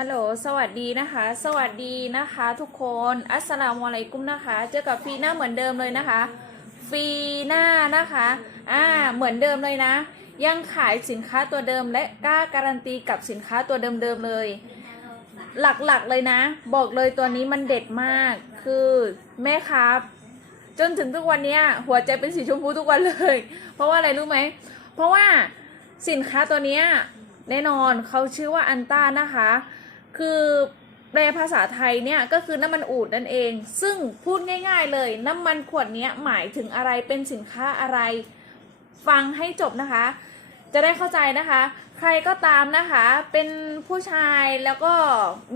ฮัลโหล สวัสดีนะคะ สวัสดีนะคะทุกคน อัสสลามุอะลัยกุมนะคะ เจอกับฟีหน่าเหมือนเดิมเลยนะคะ ฟีหน่านะคะ อ่า เหมือนเดิมเลยนะ ยังขายสินค้าตัวเดิมและกล้าการันตีกับสินค้าตัวเดิมๆเลย หลักๆเลยนะ บอกเลยตัวนี้มันเด็ดมาก คือแม่ครับจนถึงทุกวันนี้หัวใจเป็นสีชมพูทุกวันเลย เพราะว่าอะไรรู้ไหม เพราะว่าสินค้าตัวนี้แน่นอนเขาชื่อว่าอันต้านะคะ คือแปลภาษาไทยเนี่ยก็คือน้ำมันอูดนั่นเอง ซึ่งพูดง่าย ๆ เลย น้ำมันขวดนี้หมายถึงอะไรเป็นสินค้าอะไรฟังให้จบนะคะ จะได้เข้าใจนะคะ ใครก็ตามนะคะ เป็นผู้ชายแล้วก็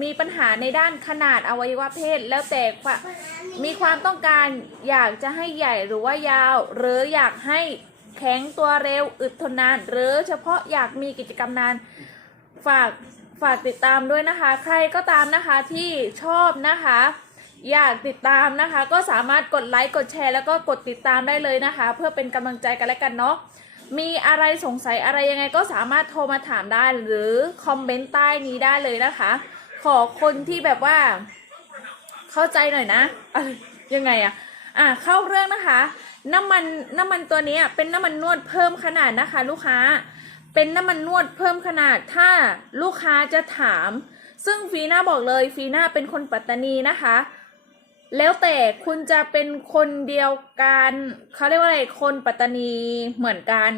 มีปัญหาในด้านขนาดอวัยวะเพศ แล้วแต่มมีความต้องการอยากจะให้ใหญ่หรือว่ายาว หรืออยากให้แข็งตัวเร็วอึดทนนาน หรือเฉพาะอยากมีกิจกรรมนานฝาก ฝากติดตามด้วยนะคะ ใครก็ตามนะคะที่ชอบนะคะ อยากติดตามนะคะ ก็สามารถกดไลค์กดแชร์ แล้วก็กดติดตามได้เลยนะคะ เพื่อเป็นกำลังใจกันและกันเนาะมีอะไรสงสัยอะไรยังไงก็สามารถโทรมาถามได้หรือคอมเมนต์ใต้นี้ได้เลยนะคะ ขอคนที่แบบว่า เข้าใจหน่อยนะอะไรยังไงอะอะเข้าเรื่องนะคะ น้ำมันน้ำมันตัวนี้เป็นน้ำมันนวดเพิ่มขนาดนะคะ ลูกค้า เป็นน้ำมันนวดเพิ่มขนาดถ้าลูกค้าจะถาม ซึ่งฟีน่าบอกเลยฟีน่าเป็นคนปัตตานีนะคะ แล้วแต่คุณจะเป็นคนเดียวกันเขาเรียกว่าอะไรคนปัตตานีเหมือนกัน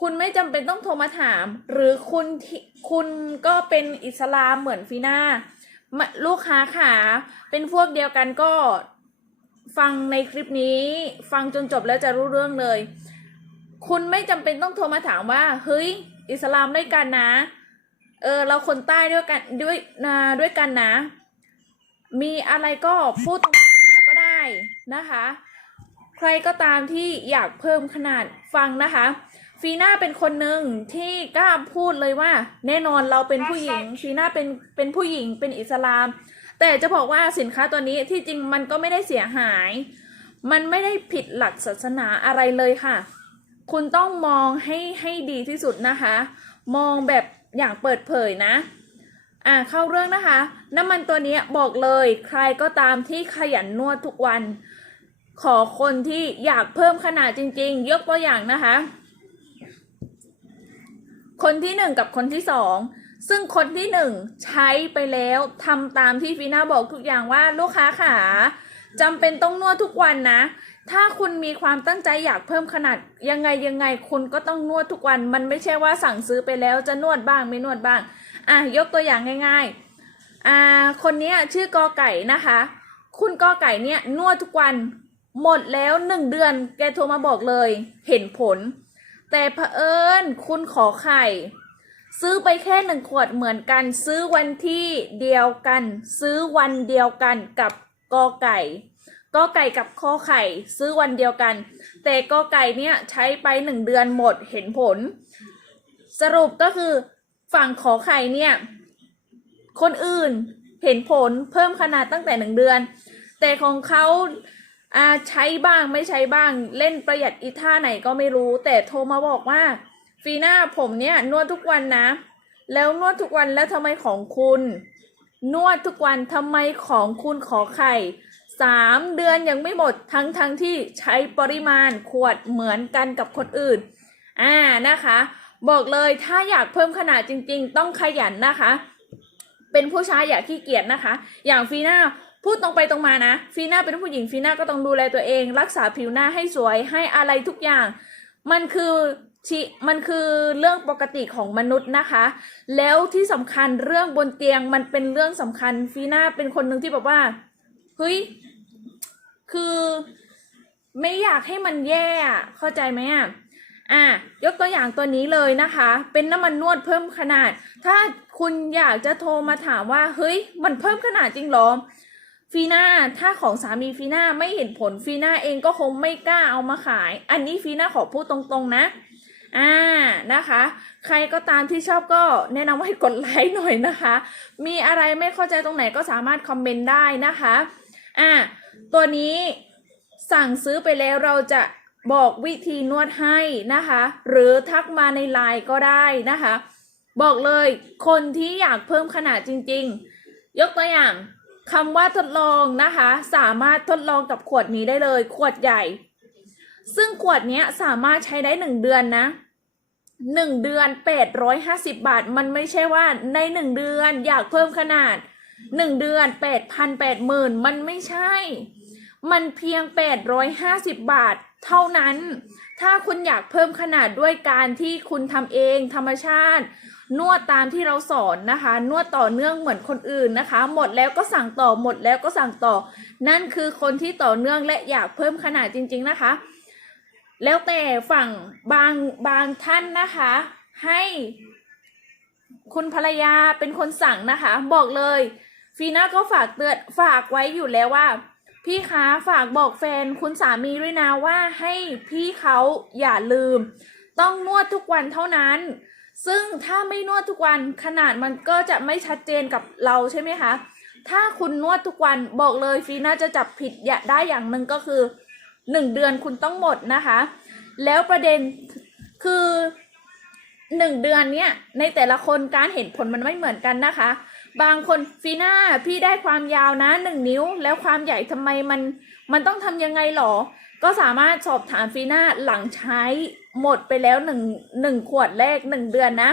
คุณไม่จำเป็นต้องโทรมาถาม หรือคุณที่คุณก็เป็นอิสลามเหมือนฟีน่ามาลูกค้าขาเป็นพวกเดียวกันก็ฟังในคลิปนี้ ฟังจนจบแล้วจะรู้เรื่องเลย คุณไม่จำเป็นต้องโทรมาถามว่า เฮ้ย อิสลามด้วยกันนะ เออ เราคนใต้ด้วยกันด้วยนะด้วยกันนะ มีอะไรก็พูดตรงไปตรงมาก็ได้นะคะ ใครก็ตามที่อยากเพิ่มขนาดฟังนะคะ ฟีน่าเป็นคนหนึ่งที่กล้าพูดเลยว่า แน่นอนเราเป็นผู้หญิง ฟีน่าเป็นเป็นผู้หญิงเป็นอิสลาม แต่จะบอกว่าสินค้าตัวนี้ที่จริงมันก็ไม่ได้เสียหาย มันไม่ได้ผิดหลักศาสนาอะไรเลยค่ะ คุณต้องมองให้ให้ดีที่สุดนะคะ มองแบบอย่างเปิดเผยนะอ่าเข้าเรื่องนะคะ น้ำมันตัวนี้บอกเลยใครก็ตามที่ขยันนวดทุกวัน ขอคนที่อยากเพิ่มขนาดจริง ๆ ยกตัวอย่างนะคะ คนที่หนึ่งกับคนที่สองซึ่งคนที่หนึ่งใช้ไปแล้วทำตามที่ฟีน่าบอกทุกอย่างว่าลูกค้าขา จำเป็นต้องนวดทุกวันนะ ถ้าคุณมีความตั้งใจอยากเพิ่มขนาดยังไงยังไงคุณก็ต้องนวดทุกวัน มันไม่ใช่ว่าสั่งซื้อไปแล้วจะนวดบ้างไม่นวดบ้าง อะยกตัวอย่างง่ายๆ อ่าคนนี้ชื่อกอไก่นะคะ คุณกอไก่เนี่ยนวดทุกวันหมดแล้วหนึ่งเดือนแกโทรมาบอกเลย เห็นผล แต่เผอิญคุณขอไข่ ซื้อไปแค่หนึ่งขวดเหมือนกัน ซื้อวันที่เดียวกัน ซื้อวันเดียวกันกับ กอไก่กอไก่กับข้อไข่ซื้อวันเดียวกัน แต่กอไก่เนี่ยใช้ไปหนึ่งเดือนหมดเห็นผล สรุปก็คือฝั่งขอไข่เนี่ย คนอื่นเห็นผลเพิ่มขนาดตั้งแต่หนึ่งเดือน แต่ของเขาใช้บ้างไม่ใช้บ้างเล่นประหยัดอีท่าไหนก็ไม่รู้ แต่โทรมาบอกว่า ฟีน่าผมเนี่ยนวดทุกวันนะ แล้วนวดทุกวันแล้วทำไมของคุณ นวดทุกวันทำไมของคุณขอไข่สามเดือนยังไม่หมดทั้งทั้งที่ใช้ปริมาณขวดเหมือนกันกับคนอื่น อ่านะคะ บอกเลยถ้าอยากเพิ่มขนาดจริง ๆ ต้องขยันนะคะ เป็นผู้ชายอย่าขี้เกียจนะคะ อย่างฟีน่าพูดตรงไปตรงมานะ ฟีน่าเป็นผู้หญิงฟีน่าก็ต้องดูแลตัวเอง รักษาผิวหน้าให้สวยให้อะไรทุกอย่าง มันคือ ชิมันคือเรื่องปกติของมนุษย์นะคะ แล้วที่สำคัญเรื่องบนเตียงมันเป็นเรื่องสำคัญฟีน่าเป็นคนหนึ่งที่แบบว่าเฮ้ยคือไม่อยากให้มันแย่อะเข้าใจไหมอะอะยกตัวอย่างตัวนี้เลยนะคะ เป็นน้ำมันนวดเพิ่มขนาด ถ้าคุณอยากจะโทรมาถามว่า เฮ้ย มันเพิ่มขนาดจริงหรอฟีน่าถ้าของสามีฟีน่าไม่เห็นผลฟีน่าเองก็คงไม่กล้าเอามาขาย อันนี้ฟีน่าขอพูดตรงๆนะ อ่านะคะ ใครก็ตามที่ชอบก็แนะนำให้กดไลค์หน่อยนะคะ มีอะไรไม่เข้าใจตรงไหนก็สามารถคอมเมนต์ได้นะคะอ่าตัวนี้สั่งซื้อไปแล้วเราจะบอกวิธีนวดให้นะคะ หรือทักมาในไลน์ก็ได้นะคะ บอกเลยคนที่อยากเพิ่มขนาดจริง ๆ ยกตัวอย่างคำว่าทดลองนะคะ สามารถทดลองกับขวดนี้ได้เลย ขวดใหญ่ ซึ่งขวดนี้สามารถใช้ได้หนึ่งเดือนนะหนึ่งเดือนแปดร้อยห้าสิบาท มันไม่ใช่ว่าในหนึ่งเดือนอยากเพิ่มขนาดหนึ่งเดือนแปดพันแปดหมื่นมันไม่ใช่ มันเพียงแปดร้อยห้าสิบบาทเท่านั้น ถ้าคุณอยากเพิ่มขนาดด้วยการที่คุณทำเองธรรมชาติ นวดตามที่เราสอนนะคะ นวดต่อเนื่องเหมือนคนอื่นนะคะ หมดแล้วก็สั่งต่อหมดแล้วก็สั่งต่อ นั่นคือคนที่ต่อเนื่องและอยากเพิ่มขนาดจริง ๆ นะคะ แล้วแต่ฝั่งบางบางท่านนะคะ ให้คุณภรรยาเป็นคนสั่งนะคะ บอกเลยฟีน่าก็ฝากเตือนฝากไว้อยู่แล้วว่า พี่คะฝากบอกแฟนคุณสามีด้วยนะว่าให้พี่เขาอย่าลืม ต้องนวดทุกวันเท่านั้น ซึ่งถ้าไม่นวดทุกวันขนาดมันก็จะไม่ชัดเจนกับเราใช่ไหมคะ ถ้าคุณนวดทุกวันบอกเลยฟีน่าจะจับผิดอย่าได้อย่างหนึ่งก็คือ หนึ่งเดือนคุณต้องหมดนะคะ แล้วประเด็นคือหนึ่งเดือนเนี้ยในแต่ละคนการเห็นผลมันไม่เหมือนกันนะคะ บางคนฟีน่าพี่ได้ความยาวนะหนึ่งนิ้ว แล้วความใหญ่ทำไมมันมันต้องทำยังไงหรอ ก็สามารถสอบถามฟีน่าหลังใช้หมดไปแล้วหนึ่งหนึ่งขวดแรกหนึ่งเดือนนะ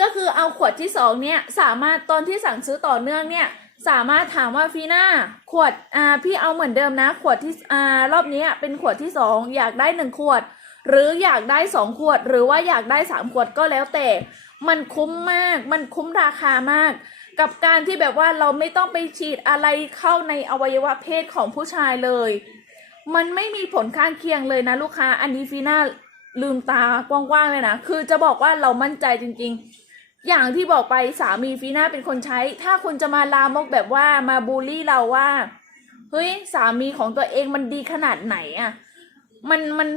ก็คือเอาขวดที่สองเนี่ยสามารถตอนที่สั่งซื้อต่อเนื่องเนี่ย สามารถถามว่าฟีน่าขวดอ่าพี่เอาเหมือนเดิมนะ ขวดที่อ่ารอบนี้เป็นขวดที่สองอยากได้หนึ่งขวด หรืออยากได้สองขวด หรือว่าอยากได้สามขวดก็แล้วแต่ มันคุ้มมาก มันคุ้มราคามาก กับการที่แบบว่าเราไม่ต้องไปฉีดอะไรเข้าในอวัยวะเพศของผู้ชายเลย มันไม่มีผลข้างเคียงเลยนะลูกค้า อันนี้ฟีน่าลืมตากว้างๆเลยนะ คือจะบอกว่าเรามั่นใจจริง ๆ อย่างที่บอกไปสามีฟีน่าเป็นคนใช้ ถ้าคุณจะมาลามกแบบว่ามาบูลลี่เราว่า เฮ้ยสามีของตัวเองมันดีขนาดไหนอะมันมัน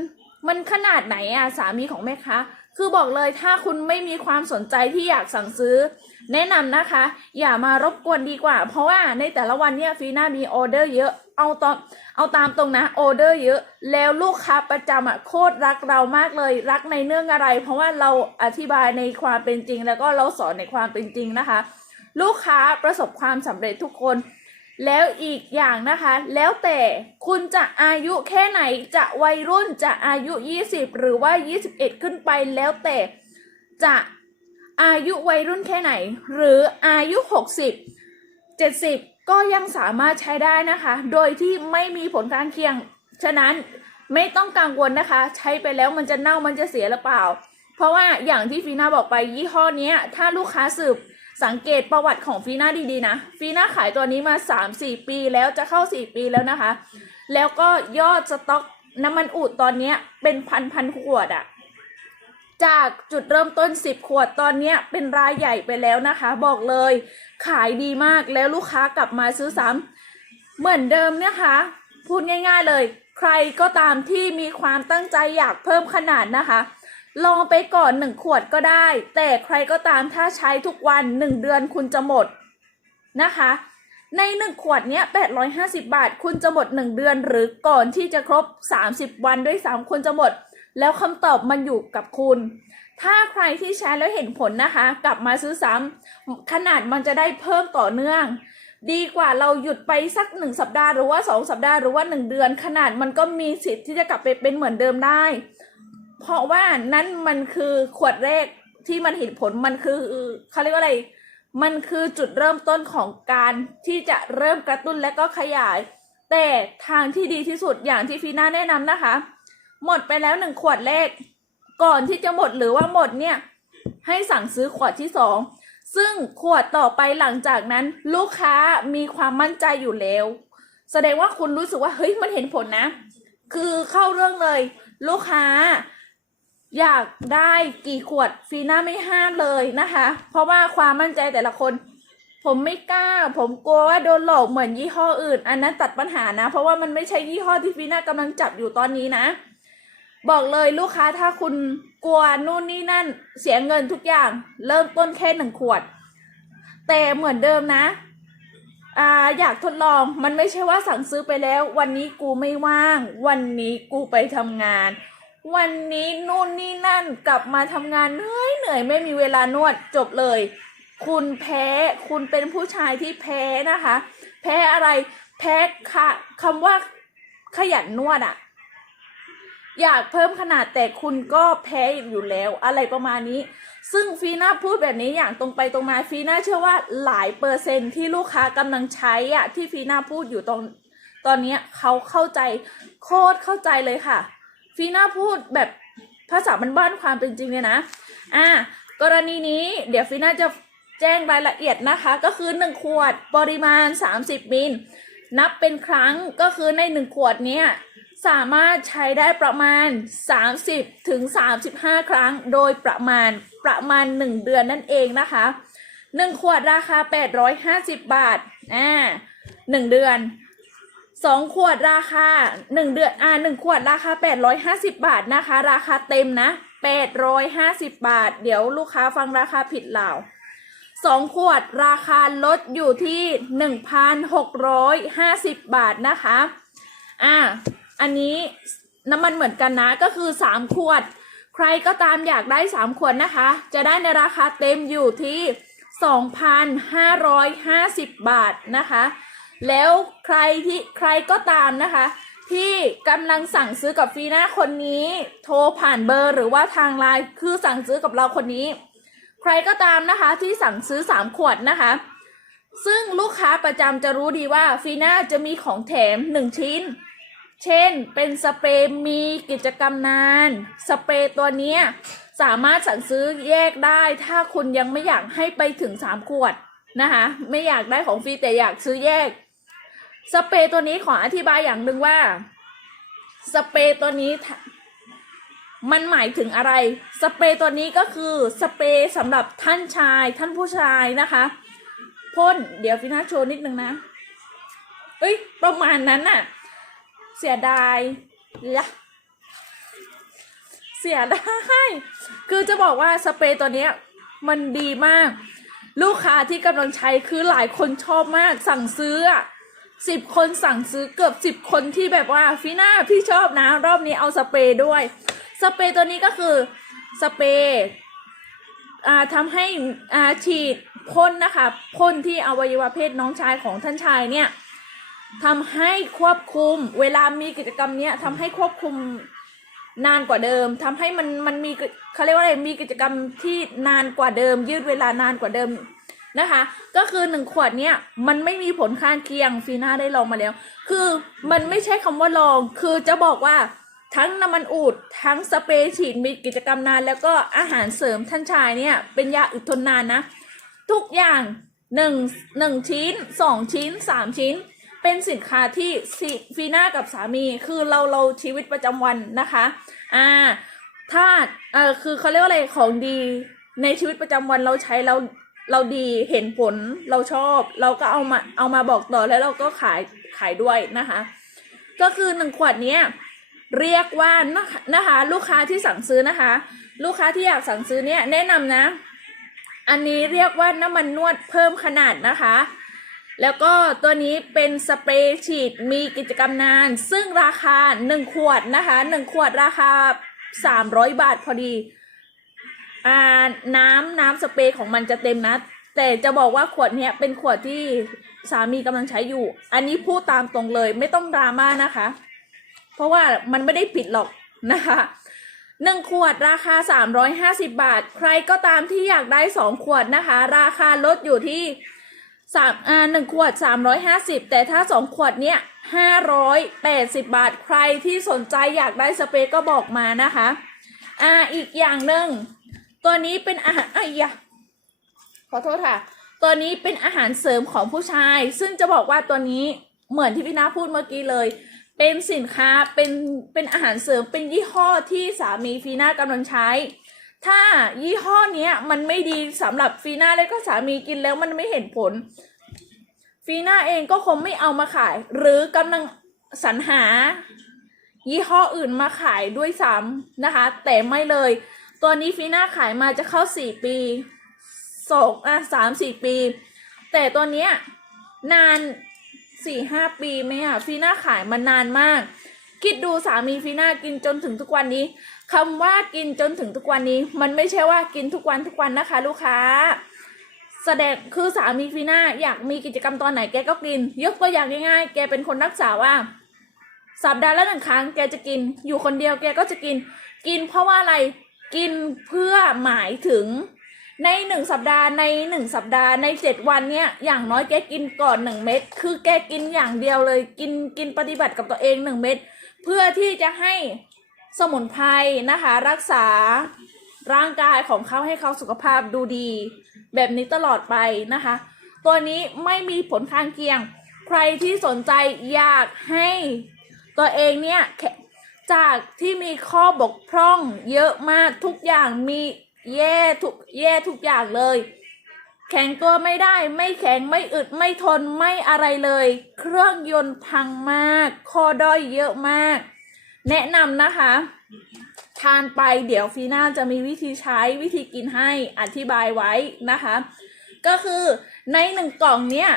มันขนาดไหนอะสามีของแม่ค้า คือบอกเลยถ้าคุณไม่มีความสนใจที่อยากสั่งซื้อ แนะนำนะคะ อย่ามารบกวนดีกว่า เพราะว่าในแต่ละวันเนี่ยฟีน่ามีออเดอร์เยอะเอาตอนเอาตามตรงนะออเดอร์เยอะ แล้วลูกค้าประจำอะโคตรรักเรามากเลยรักในเรื่องอะไร เพราะว่าเราอธิบายในความเป็นจริง แล้วก็เราสอนในความเป็นจริงนะคะ ลูกค้าประสบความสำเร็จทุกคน แล้วอีกอย่างนะคะ แล้วแต่คุณจะอายุแค่ไหนจะวัยรุ่นจะอายุ 20 หรือว่า 21 ขึ้นไปแล้วแต่จะอายุวัยรุ่นแค่ไหน หรืออายุ 60 70 ก็ยังสามารถใช้ได้นะคะ โดยที่ไม่มีผลข้างเคียง ฉะนั้นไม่ต้องกังวลนะคะ ใช้ไปแล้วมันจะเน่ามันจะเสียหรือเปล่า เพราะว่าอย่างที่ฟีน่าบอกไปยี่ห้อนี้ถ้าลูกค้าสืบ สังเกตประวัติของฟีน่าดีๆนะฟีน่าขายตัวนี้มา 3-4 ปีแล้วจะเข้า 4 ปีแล้วนะคะ แล้วก็ยอดสต็อกน้ำมันอูดตอนนี้เป็นพันพันขวดอะจากจุดเริ่มต้น 10 ขวดตอนนี้เป็นรายใหญ่ไปแล้วนะคะ บอกเลยขายดีมากแล้วลูกค้ากลับมาซื้อซ้ำเหมือนเดิมนะคะ พูดง่าย ๆเลย ใครก็ตามที่มีความตั้งใจอยากเพิ่มขนาดนะคะ ลองไปก่อนหนึ่งขวดก็ได้ แต่ใครก็ตามถ้าใช้ทุกวันหนึ่งเดือนคุณจะหมดนะคะ ในหนึ่งขวดเนี้ย850 บาท คุณจะหมดหนึ่งเดือน หรือก่อนที่จะครบ 30 วันด้วยซ้ำคุณจะหมด แล้วคำตอบมันอยู่กับคุณ ถ้าใครที่ใช้แล้วเห็นผลนะคะ กลับมาซื้อซ้ำขนาดมันจะได้เพิ่มต่อเนื่อง ดีกว่าเราหยุดไปสักหนึ่งสัปดาห์หรือว่าสองสัปดาห์หรือว่าหนึ่งเดือน ขนาดมันก็มีสิทธิ์ที่จะกลับไปเป็นเหมือนเดิมได้ เพราะว่านั้นมันคือขวดแรกที่มันเห็นผลมันคือเขาเรียกว่าอะไร มันคือจุดเริ่มต้นของการที่จะเริ่มกระตุ้นและก็ขยาย แต่ทางที่ดีที่สุดอย่างที่ฟีน่าแนะนำนะคะ หมดไปแล้วหนึ่งขวดแรก ก่อนที่จะหมดหรือว่าหมดเนี่ย ให้สั่งซื้อขวดที่สองซึ่งขวดต่อไปหลังจากนั้น ลูกค้ามีความมั่นใจอยู่แล้ว แสดงว่าคุณรู้สึกว่าเฮ้ยมันเห็นผลนะ คือเข้าเรื่องเลย ลูกค้า อยากได้กี่ขวดฟีน่าไม่ห้ามเลยนะคะ เพราะว่าความมั่นใจแต่ละคน ผมไม่กล้า ผมกลัวว่าโดนหลอกเหมือนยี่ห้ออื่น อันนั้นตัดปัญหานะ เพราะว่ามันไม่ใช่ยี่ห้อที่ฟีน่ากำลังจับอยู่ตอนนี้นะ บอกเลยลูกค้าถ้าคุณกลัวนู่นนี่นั่นเสียเงินทุกอย่าง เริ่มต้นแค่หนึ่งขวด แต่เหมือนเดิมนะอ่าอยากทดลองมันไม่ใช่ว่าสั่งซื้อไปแล้ว วันนี้กูไม่ว่าง วันนี้กูไปทำงาน วันนี้นู่นนี่นั่นกลับมาทำงานเหนื่อยเหนื่อยไม่มีเวลานวดจบเลย คุณแพ้คุณเป็นผู้ชายที่แพ้นะคะ แพ้อะไรแพ้ค่ะคำว่าขยันนวดอะอยากเพิ่มขนาดแต่คุณก็แพ้อยู่แล้วอะไรประมาณนี้ ซึ่งฟีน่าพูดแบบนี้อย่างตรงไปตรงมาฟีน่าเชื่อว่าหลายเปอร์เซ็นต์ที่ลูกค้ากำลังใช้อะที่ฟีน่าพูดอยู่ตรงตอนนี้เขาเข้าใจโคตรเข้าใจเลยค่ะ ฟีน่าพูดแบบภาษามันบ้านความเป็นจริงเลยนะ อะกรณีนี้เดี๋ยวฟีน่าจะแจ้งรายละเอียดนะคะ ก็คือ 1 ขวดปริมาณ 30 มิล นับเป็นครั้งก็คือใน 1 ขวดเนี้ยสามารถใช้ได้ประมาณ 30ถึง35 ครั้ง โดยประมาณประมาณ 1 เดือนนั่นเองนะคะ 1 ขวดราคา 850 บาทอ่า1เดือน สองขวดราคาหนึ่งเดือนอ่าหนึ่งขวดราคาแปดร้อยห้าสิบบาทนะคะ ราคาเต็มนะแปดร้อยห้าสิบบาท เดี๋ยวลูกค้าฟังราคาผิดเหล่าสองขวดราคาลดอยู่ที่หนึ่งพันหกร้อยห้าสิบบาทนะคะอ่าอันนี้น้ำมันเหมือนกันนะก็คือสามขวด ใครก็ตามอยากได้สามขวดนะคะ จะได้ในราคาเต็มอยู่ที่สองพันห้าร้อยห้าสิบบาทนะคะ แล้วใครที่ใครก็ตามนะคะ ที่กำลังสั่งซื้อกับฟีน่าคนนี้ โทรผ่านเบอร์หรือว่าทางไลน์คือสั่งซื้อกับเราคนนี้ ใครก็ตามนะคะที่สั่งซื้อ 3 ขวดนะคะ ซึ่งลูกค้าประจำจะรู้ดีว่าฟีน่าจะมีของแถม 1 ชิ้น เช่น เป็นสเปรย์มีกิจกรรมนาน สเปรย์ตัวนี้สามารถสั่งซื้อแยกได้ ถ้าคุณยังไม่อยากให้ไปถึง 3 ขวดนะคะ ไม่อยากได้ของฟรีแต่อยากซื้อแยก สเปรย์ตัวนี้ขออธิบายอย่างหนึ่งว่า สเปรย์ตัวนี้มันหมายถึงอะไร สเปรย์ตัวนี้ก็คือสเปรย์สำหรับท่านชายท่านผู้ชายนะคะพ่นเดี๋ยวฟินาโชว์นิดนึงนะเอ้ยประมาณนั้นน่ะ เสียดายละเสียดายคือจะบอกว่าสเปรย์ตัวนี้มันดีมาก ลูกค้าที่กำลังใช้คือหลายคนชอบมากสั่งซื้ออะ สิบคนสั่งซื้อเกือบสิบคนที่แบบว่าฟีน่าพี่ชอบนะ รอบนี้เอาสเปรย์ด้วย สเปรย์ตัวนี้ก็คือสเปรย์อ่าทำให้อ่าฉีดพ่นนะคะพ่นที่อวัยวะเพศน้องชายของท่านชายเนี่ยทำให้ควบคุม เวลามีกิจกรรมเนี้ยทำให้ควบคุมนานกว่าเดิมทำให้มันมันมีเขาเรียกว่าอะไรมีกิจกรรมที่นานกว่าเดิม ยืดเวลานานกว่าเดิม นะคะ ก็คือหนึ่งขวดเนี้ยมันไม่มีผลข้างเคียงฟีน่าได้ลองมาแล้ว คือมันไม่ใช่คำว่าลอง คือจะบอกว่าทั้งน้ำมันอูดทั้งสเปรย์ฉีดมีกิจกรรมนาน แล้วก็อาหารเสริมท่านชายเนี่ยเป็นยาอึดทนนานนะ ทุกอย่างหนึ่งหนึ่งชิ้นสองชิ้นสามชิ้น เป็นสินค้าที่ฟีน่ากับสามี คือเราเราชีวิตประจำวันนะคะอ่าถ้าเออคือเขาเรียกว่าอะไรของดีในชีวิตประจำวันเราใช้เรา เราดีเห็นผลเราชอบ เราก็เอามาเอามาบอกต่อแล้วเราก็ขายขายด้วยนะคะ ก็คือหนึ่งขวดเนี้ยเรียกว่านะนะคะ ลูกค้าที่สั่งซื้อนะคะ ลูกค้าที่อยากสั่งซื้อเนี่ยแนะนำนะ อันนี้เรียกว่าน้ำมันนวดเพิ่มขนาดนะคะ แล้วก็ตัวนี้เป็นสเปรย์ฉีดมีกิจกรรมนาน ซึ่งราคา 1 ขวดนะคะ 1 ขวดราคา 300 บาทพอดี อ่าน้ำน้ำสเปรย์ของมันจะเต็มนะ แต่จะบอกว่าขวดเนี้ยเป็นขวดที่สามีกำลังใช้อยู่ อันนี้พูดตามตรงเลยไม่ต้องดราม่านะคะ เพราะว่ามันไม่ได้ปิดหรอกนะคะหนึ่งขวดราคา 350 บาท ใครก็ตามที่อยากได้สองขวดนะคะ ราคาลดอยู่ที่สามอ่าหนึ่งขวด 350 แต่ถ้าสองขวดเนี้ย580 บาท ใครที่สนใจอยากได้สเปรย์ก็บอกมานะคะ อ่าอีกอย่างหนึ่ง ตัวนี้เป็นอาหารไอ้ยะขอโทษค่ะ ตัวนี้เป็นอาหารเสริมของผู้ชาย ซึ่งจะบอกว่าตัวนี้เหมือนที่พี่นาพูดเมื่อกี้เลย เป็นสินค้าเป็นเป็นอาหารเสริมเป็นยี่ห้อที่สามีฟีน่ากำลังใช้ ถ้ายี่ห้อนี้มันไม่ดีสำหรับฟีน่าแล้วก็สามีกินแล้วมันไม่เห็นผลฟีน่าเองก็คงไม่เอามาขาย หรือกำลังสรรหา ยี่ห้ออื่นมาขายด้วยซ้ำนะคะ แต่ไม่เลย ตัวนี้ฟีน่าขายมาจะเข้าสี่ปีสองอะสามสี่ปี แต่ตัวเนี้ยนานสี่ห้าปีไหมอะฟีน่าขายมานานมาก คิดดูสามีฟีน่ากินจนถึงทุกวันนี้คำว่ากินจนถึงทุกวันนี้ มันไม่ใช่ว่ากินทุกวันทุกวันนะคะ ลูกค้า แสดงคือสามีฟีน่าอยากมีกิจกรรมตอนไหนแกก็กิน ยกตัวอย่างง่ายๆ แกเป็นคนรักษาว่าสัปดาห์ละหนึ่งครั้งแกจะกิน อยู่คนเดียวแกก็จะกิน กินเพราะว่าอะไร กินเพื่อหมายถึงในหนึ่งสัปดาห์ในหนึ่งสัปดาห์ในเจ็ดวันเนี้ยอย่างน้อยแกกินก่อนหนึ่งเม็ดคือแกกินอย่างเดียวเลยกินกินปฏิบัติกับตัวเองหนึ่งเม็ดเพื่อที่จะให้สมุนไพรนะคะ รักษาร่างกายของเขาให้เขาสุขภาพดูดี แบบนี้ตลอดไปนะคะ ตัวนี้ไม่มีผลข้างเคียง ใครที่สนใจอยากให้ตัวเองเนี่ยแจากที่มีข้อบกพร่องเยอะมากทุกอย่างมีแย่ทุกแย่ทุกอย่างเลย แข็งตัวไม่ได้ไม่แข็งไม่อึดไม่ทนไม่อะไรเลย เครื่องยนต์พังมาก ข้อด้อยเยอะมาก แนะนำนะคะ ทานไปเดี๋ยวฟีน่าจะมีวิธีใช้วิธีกินให้อธิบายไว้นะคะ ก็คือในหนึ่งกล่องเนี้ย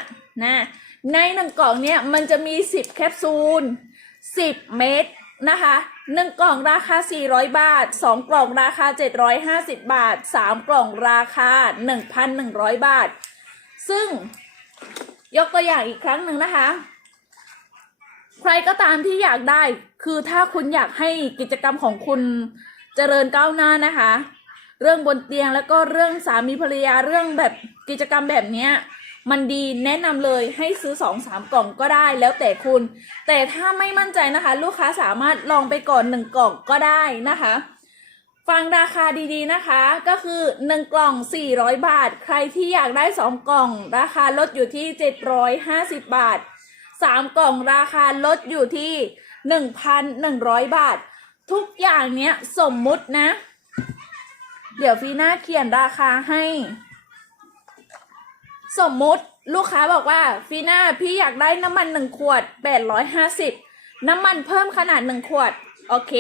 นะในหนึ่งกล่องเนี้ยมันจะมี 10 แคปซูล 10 เม็ด นะคะหนึ่งกล่องราคา 400 บาท 2 กล่องราคา 750 บาท 3 กล่องราคา 1,100 บาท ซึ่งยกตัวอย่างอีกครั้งหนึ่งนะคะ ใครก็ตามที่อยากได้ คือถ้าคุณอยากให้กิจกรรมของคุณเจริญก้าวหน้านะคะ เรื่องบนเตียงแล้วก็เรื่องสามีภรรยาเรื่องแบบกิจกรรมแบบเนี้ย มันดีแนะนำเลยให้ซื้อสองสามกล่องก็ได้แล้วแต่คุณ แต่ถ้าไม่มั่นใจนะคะ ลูกค้าสามารถลองไปก่อนหนึ่งกล่องก็ได้นะคะ ฟังราคาดีๆนะคะ ก็คือ 1 กล่อง 400 บาท ใครที่อยากได้ 2 กล่อง ราคาลดอยู่ที่ 750 บาท 3 กล่องราคาลดอยู่ที่ 1,100 บาท ทุกอย่างเนี้ยสมมุตินะ เดี๋ยวฟีน่าเขียนราคาให้ สมมุติลูกค้าบอกว่าฟีน่าพี่อยากได้น้ำมันหนึ่งขวดแปดร้อยห้าสิบน้ำมันเพิ่มขนาดหนึ่งขวด โอเค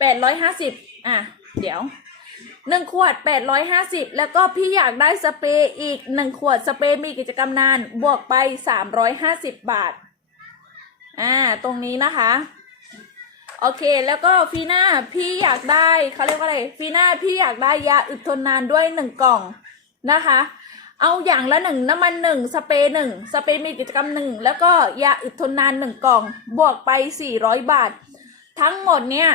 แปดร้อยห้าสิบอะ เดี๋ยวหนึ่งขวดแปดร้อยห้าสิบแล้วก็พี่อยากได้สเปรย์อีกหนึ่งขวดสเปรย์มีกิจกรรมนานบวกไปสามร้อยห้าสิบบาท อ่า ตรงนี้นะคะ โอเคแล้วก็ฟีน่าพี่อยากได้เขาเรียกว่าอะไรฟีน่าพี่อยากได้ยาอึดทนนานด้วยหนึ่งกล่องนะคะ เอาอย่างละหนึ่งน้ำมันหนึ่งสเปรย์หนึ่งสเปรย์มีกิจกรรมหนึ่งแล้วก็ยาอึดทนนานหนึ่งกล่อง บวกไปสี่ร้อยบาท ทั้งหมดเนี่ย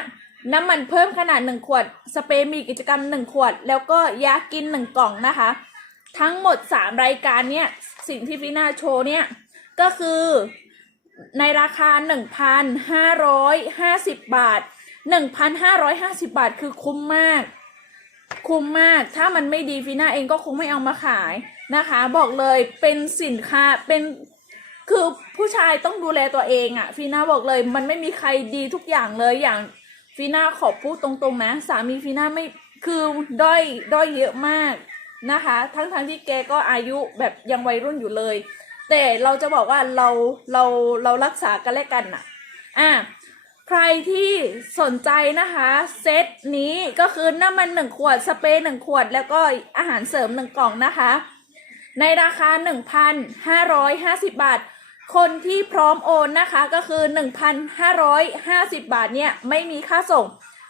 น้ำมันเพิ่มขนาดหนึ่งขวด สเปรย์มีกิจกรรมหนึ่งขวด แล้วก็ยากินหนึ่งกล่องนะคะ ทั้งหมดสามรายการเนี่ยสิ่งที่ฟีน่าโชว์เนี่ยก็คือในราคา 1,550 บาท 1,550 บาทคือคุ้มมาก คุ้มมาก ถ้ามันไม่ดีฟีน่าเองก็คงไม่เอามาขายนะคะ บอกเลยเป็นสินค้าเป็นคือผู้ชายต้องดูแลตัวเองอะฟีน่าบอกเลย มันไม่มีใครดีทุกอย่างเลยอย่างฟีน่าขอพูดตรงๆนะ สามีฟีน่าไม่คือด้อยด้อยเยอะมากนะคะ ทั้งๆทที่แกก็อายุแบบยังวัยรุ่นอยู่เลย แต่เราจะบอกว่าเราเราเรารักษากันและกันน่ะอะ ใครที่สนใจนะคะ เซตนี้ก็คือน้ำมันหนึ่งขวดสเปรย์หนึ่งขวด แล้วก็อาหารเสริมหนึ่งกล่องนะคะ ในราคา 1,550 บาท คนที่พร้อมโอนนะคะก็คือ 1,550 บาทเนี่ย ไม่มีค่าส่ง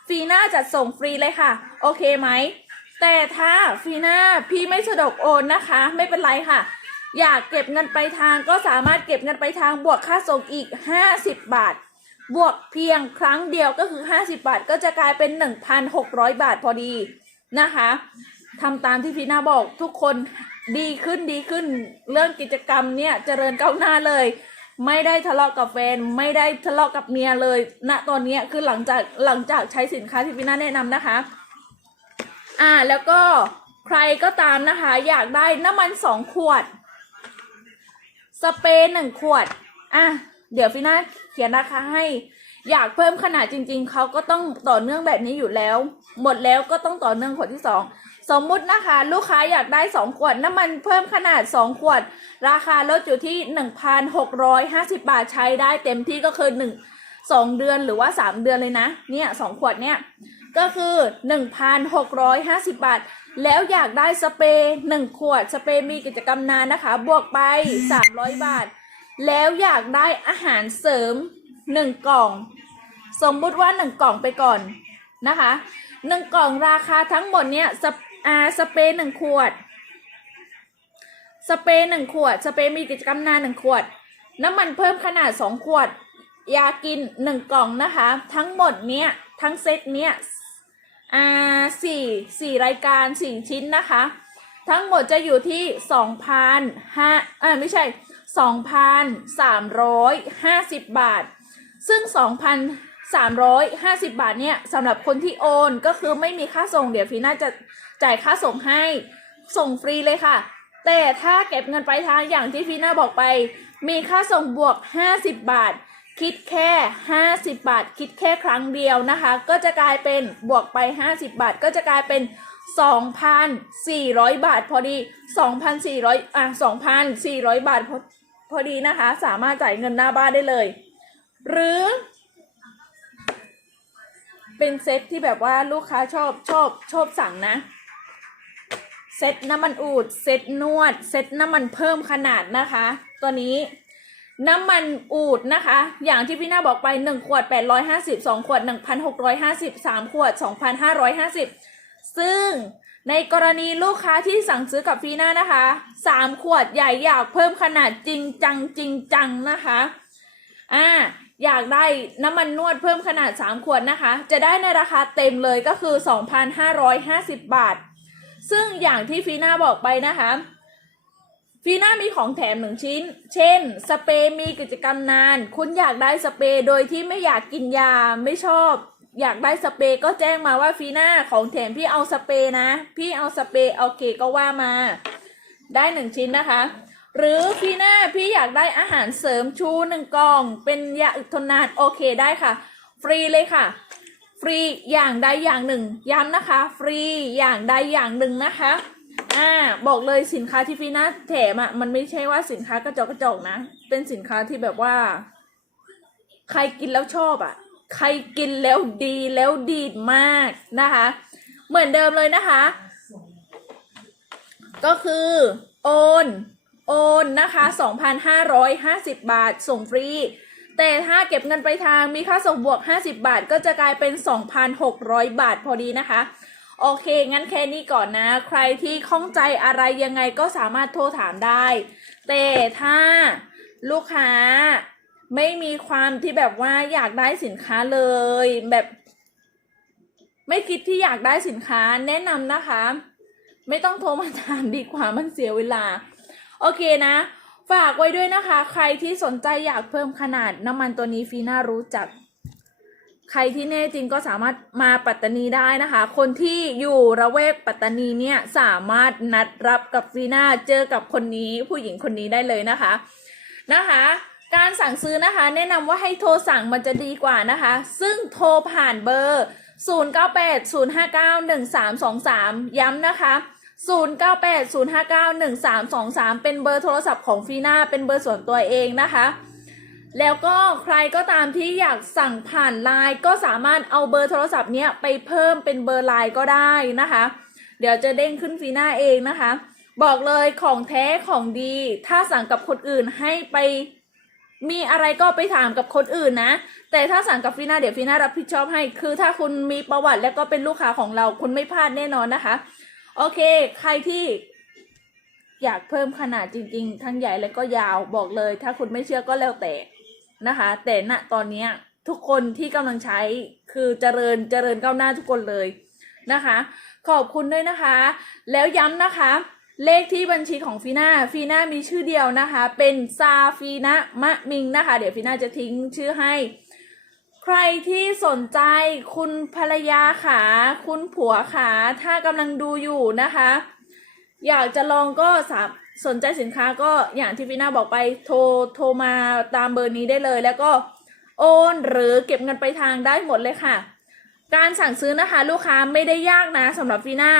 ฟีน่าจัดส่งฟรีเลยค่ะ โอเคไหม แต่ถ้าฟีน่าพี่ไม่สะดวกโอนนะคะ ไม่เป็นไรค่ะ อยากเก็บเงินไปทางก็สามารถเก็บเงินไปทางบวกค่าส่งอีก 50 บาท บวกเพียงครั้งเดียวก็คือ 50 บาทก็จะกลายเป็น 1,600 บาทพอดีนะคะทำตามที่ฟีน่าบอกทุกคนดีขึ้นดีขึ้น เรื่องกิจกรรมเนี่ยเจริญก้าวหน้าเลย ไม่ได้ทะเลาะกับแฟน ไม่ได้ทะเลาะกับเมียเลยณตอนนี้คือหลังจากหลังจากใช้สินค้าที่ฟีน่าแนะนำนะคะ อ่าแล้วก็ใครก็ตามนะคะ อยากได้น้ำมันสองขวด สเปรย์หนึ่งขวด อะ เดี๋ยวฟีน่าเขียนราคาให้ อยากเพิ่มขนาดจริง ๆเขาก็ต้องต่อเนื่องแบบนี้อยู่แล้ว หมดแล้วก็ต้องต่อเนื่องขวดที่สองสมมุตินะคะ ลูกค้าอยากได้สองขวด น้ำมันเพิ่มขนาดสองขวด ราคาลดอยู่ที่หนึ่งพันหกร้อยห้าสิบาทใช้ได้เต็มที่ก็คือหนึ่งสองเดือนหรือว่าสามเดือนเลยนะ เนี่ยสองขวดเนี่ย ก็คือหนึ่งพันหกร้อยห้าสิบาท แล้วอยากได้สเปรย์หนึ่งขวด สเปรย์มีกิจกรรมนานนะคะ บวกไปสามร้อยบาท แล้วอยากได้อาหารเสริมหนึ่งกล่อง สมมุติว่าหนึ่งกล่องไปก่อนนะคะหนึ่งกล่องราคาทั้งหมดเนี่ยสเปอ่าสเปรย์หนึ่งขวด สเปรย์หนึ่งขวด สเปรย์มีกิจกรรมนานหนึ่งขวด น้ำมันเพิ่มขนาดสองขวด ยากินหนึ่งกล่องนะคะ ทั้งหมดเนี้ยทั้งเซตเนี้ยอ่าสี่สี่รายการสี่ชิ้นนะคะ ทั้งหมดจะอยู่ที่สองพันห้าอ่าไม่ใช่ สองพันสามร้อยห้าสิบบาท ซึ่งสองพันสามร้อยห้าสิบบาทเนี่ยสำหรับคนที่โอนก็คือไม่มีค่าส่งเดี๋ยวฟีน่าจะจ่ายค่าส่งให้ส่งฟรีเลยค่ะ แต่ถ้าเก็บเงินปลายทางอย่างที่ฟีน่าบอกไป มีค่าส่งบวก 50 บาท คิดแค่ 50 บาท คิดแค่ครั้งเดียวนะคะ ก็จะกลายเป็นบวกไป 50 บาท ก็จะกลายเป็น2,400 บาทพอดี 2,400 อะ 2,400 บาท พอดีนะคะ สามารถจ่ายเงินหน้าบ้านได้เลย หรือ เป็นเซตที่แบบว่าลูกค้าชอบชอบชอบสั่งนะ เซตน้ำมันอูดเซตนวด เซตน้ำมันเพิ่มขนาดนะคะ ตัวนี้น้ำมันอูดนะคะ อย่างที่พี่หน้าบอกไป 1 ขวด 850 2 ขวด 1,650 3 ขวด 2,550 ซึ่ง ในกรณีลูกค้าที่สั่งซื้อกับฟีน่านะคะ3ขวดใหญ่อยากเพิ่มขนาดจริงจังจริงจังนะคะอ่าอยากได้น้ำมันนวดเพิ่มขนาด 3 ขวดนะคะ จะได้ในราคาเต็มเลยก็คือ 2,550 บาท ซึ่งอย่างที่ฟีน่าบอกไปนะคะฟีน่ามีของแถมหนึ่งชิ้น เช่น สเปรย์มีกิจกรรมนาน คุณอยากได้สเปรย์โดยที่ไม่อยากกินยาไม่ชอบ อยากได้สเปรย์ก็แจ้งมาว่าฟีน่าของแถมพี่เอาสเปรย์นะ พี่เอาสเปรย์เอาเกก็ว่ามา ได้หนึ่งชิ้นนะคะ หรือฟีน่าพี่อยากได้อาหารเสริมชูหนึ่งกล่อง เป็นยาอึดทนนานโอเคได้ค่ะ ฟรีเลยค่ะ ฟรีอย่างใดอย่างหนึ่ง ย้ำนะคะ ฟรีอย่างใดอย่างหนึ่งนะคะอ่าบอกเลยสินค้าที่ฟีน่าแถมอะมันไม่ใช่ว่าสินค้ากระจกกระจกนะ เป็นสินค้าที่แบบว่า ใครกินแล้วชอบอะ ใครกินแล้วดีแล้วดีดมากนะคะ เหมือนเดิมเลยนะคะ ก็คือโอนโอนนะคะ 2,550 บาท ส่งฟรี แต่ถ้าเก็บเงินไปลายทางมีค่าส่งบวก 50 บาท ก็จะกลายเป็น 2,600 บาทพอดีนะคะ โอเค งั้นแค่นี้ก่อนนะ ใครที่ข้องใจอะไรยังไงก็สามารถโทรถามได้ แต่ถ้าลูกค้า ไม่มีความที่แบบว่าอยากได้สินค้าเลย แบบ ไม่คิดที่อยากได้สินค้าแนะนำนะคะ ไม่ต้องโทรมาถามดีกว่ามันเสียเวลา โอเคนะ ฝากไว้ด้วยนะคะ ใครที่สนใจอยากเพิ่มขนาดน้ำมันตัวนี้ฟีน่ารู้จัก ใครที่แน่จริงก็สามารถมาปัตตานีได้นะคะ คนที่อยู่ระแวกปัตตานีเนี่ยสามารถนัดรับกับฟีน่าเจอกับคนนี้ผู้หญิงคนนี้ได้เลยนะคะ นะคะ การสั่งซื้อนะคะ แนะนำว่าให้โทรสั่งมันจะดีกว่านะคะ ซึ่งโทรผ่านเบอร์ 0980591323 ย้ำนะคะ 0980591323 เป็นเบอร์โทรศัพท์ของฟีน่าเป็นเบอร์ส่วนตัวเองนะคะ แล้วก็ใครก็ตามที่อยากสั่งผ่านไลน์ก็สามารถเอาเบอร์โทรศัพท์เนี้ยไปเพิ่มเป็นเบอร์ไลน์ก็ได้นะคะ เดี๋ยวจะเด้งขึ้นฟีน่าเองนะคะ บอกเลยของแท้ของดี ถ้าสั่งกับคนอื่นให้ไป มีอะไรก็ไปถามกับคนอื่นนะ แต่ถ้าสั่งกับฟีน่าเดี๋ยวฟีน่ารับผิดชอบให้ คือถ้าคุณมีประวัติแล้วก็เป็นลูกค้าของเราคุณไม่พลาดแน่นอนนะคะ โอเค ใครที่อยากเพิ่มขนาดจริง ๆ ทั้งใหญ่และก็ยาวบอกเลย ถ้าคุณไม่เชื่อก็แล้วแต่นะคะ แต่ณตอนนี้ทุกคนที่กำลังใช้คือเจริญเจริญก้าวหน้าทุกคนเลยนะคะ ขอบคุณด้วยนะคะ แล้วย้ำนะคะ เลขที่บัญชีของฟีน่าฟีน่ามีชื่อเดียวนะคะ เป็นซาฟีนะมะมิงนะคะ เดี๋ยวฟีน่าจะทิ้งชื่อให้ ใครที่สนใจคุณภรรยาขา คุณผัวขา ถ้ากำลังดูอยู่นะคะ อยากจะลองก็สามสนใจสินค้าก็อย่างที่ฟีน่าบอกไปโทรโทรมาตามเบอร์นี้ได้เลย แล้วก็โอนหรือเก็บเงินไปทางได้หมดเลยค่ะ การสั่งซื้อนะคะ ลูกค้าไม่ได้ยากนะสำหรับฟีน่า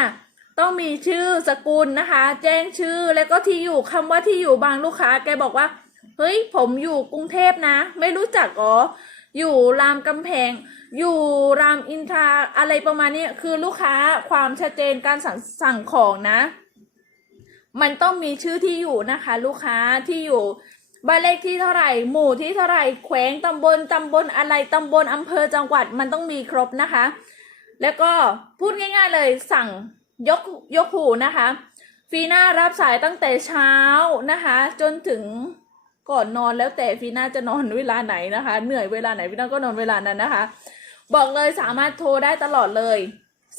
ต้องมีชื่อสกุลนะคะ แจ้งชื่อแล้วก็ที่อยู่คำว่าที่อยู่บางลูกค้า แกบอกว่า เฮ้ย ผมอยู่กรุงเทพนะ ไม่รู้จักอ๋ออยู่รามกำแพง อยู่รามอินทราอะไรประมาณนี้คือลูกค้าความชัดเจนการสั่งสั่งของนะ มันต้องมีชื่อที่อยู่นะคะ ลูกค้าที่อยู่บ้านเลขที่เท่าไหร่ หมู่ที่เท่าไหร่แขวงตำบลตำบลอะไรตำบลอำเภอจังหวัดมันต้องมีครบนะคะ แล้วก็พูดง่าย ๆเลยสั่ง ยกยกหูนะคะฟีน่ารับสายตั้งแต่เช้านะคะ จนถึงก่อนนอนแล้วแต่ฟีน่าจะนอนเวลาไหนนะคะ เหนื่อยเวลาไหนฟีน่าก็นอนเวลานั้นนะคะ บอกเลยสามารถโทรได้ตลอดเลย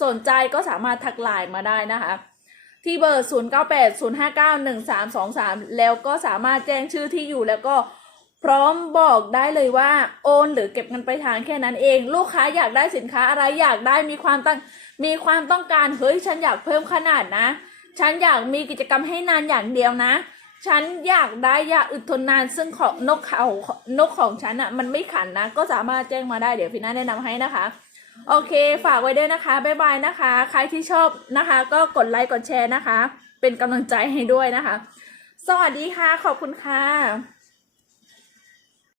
สนใจก็สามารถทักไลน์มาได้นะคะ ที่เบอร์ 0 9 8 0 5 9 1 3 2 3 แล้วก็สามารถแจ้งชื่อที่อยู่แล้วก็พร้อมบอกได้เลยว่าโอนหรือเก็บเงินไปลายทางแค่นั้นเอง ลูกค้าอยากได้สินค้าอะไรอยากได้มีความตั้ง มีความต้องการเฮ้ยฉันอยากเพิ่มขนาดนะ ฉันอยากมีกิจกรรมให้นานอย่างเดียวนะ ฉันอยากได้ยาอึดทนนานซึ่งของนกเขานกของฉันอะ่ะมันไม่ขันนะ ก็สามารถแจ้งมาได้เดี๋ยวพี่น่าแนะนำให้นะคะ โอเค ฝากไว้ด้วยนะคะบ๊ายบายนะคะ ใครที่ชอบนะคะ ก็กดไลค์กดแชร์นะคะ เป็นกำลังใจให้ด้วยนะคะ สวัสดีค่ะขอบคุณค่ะ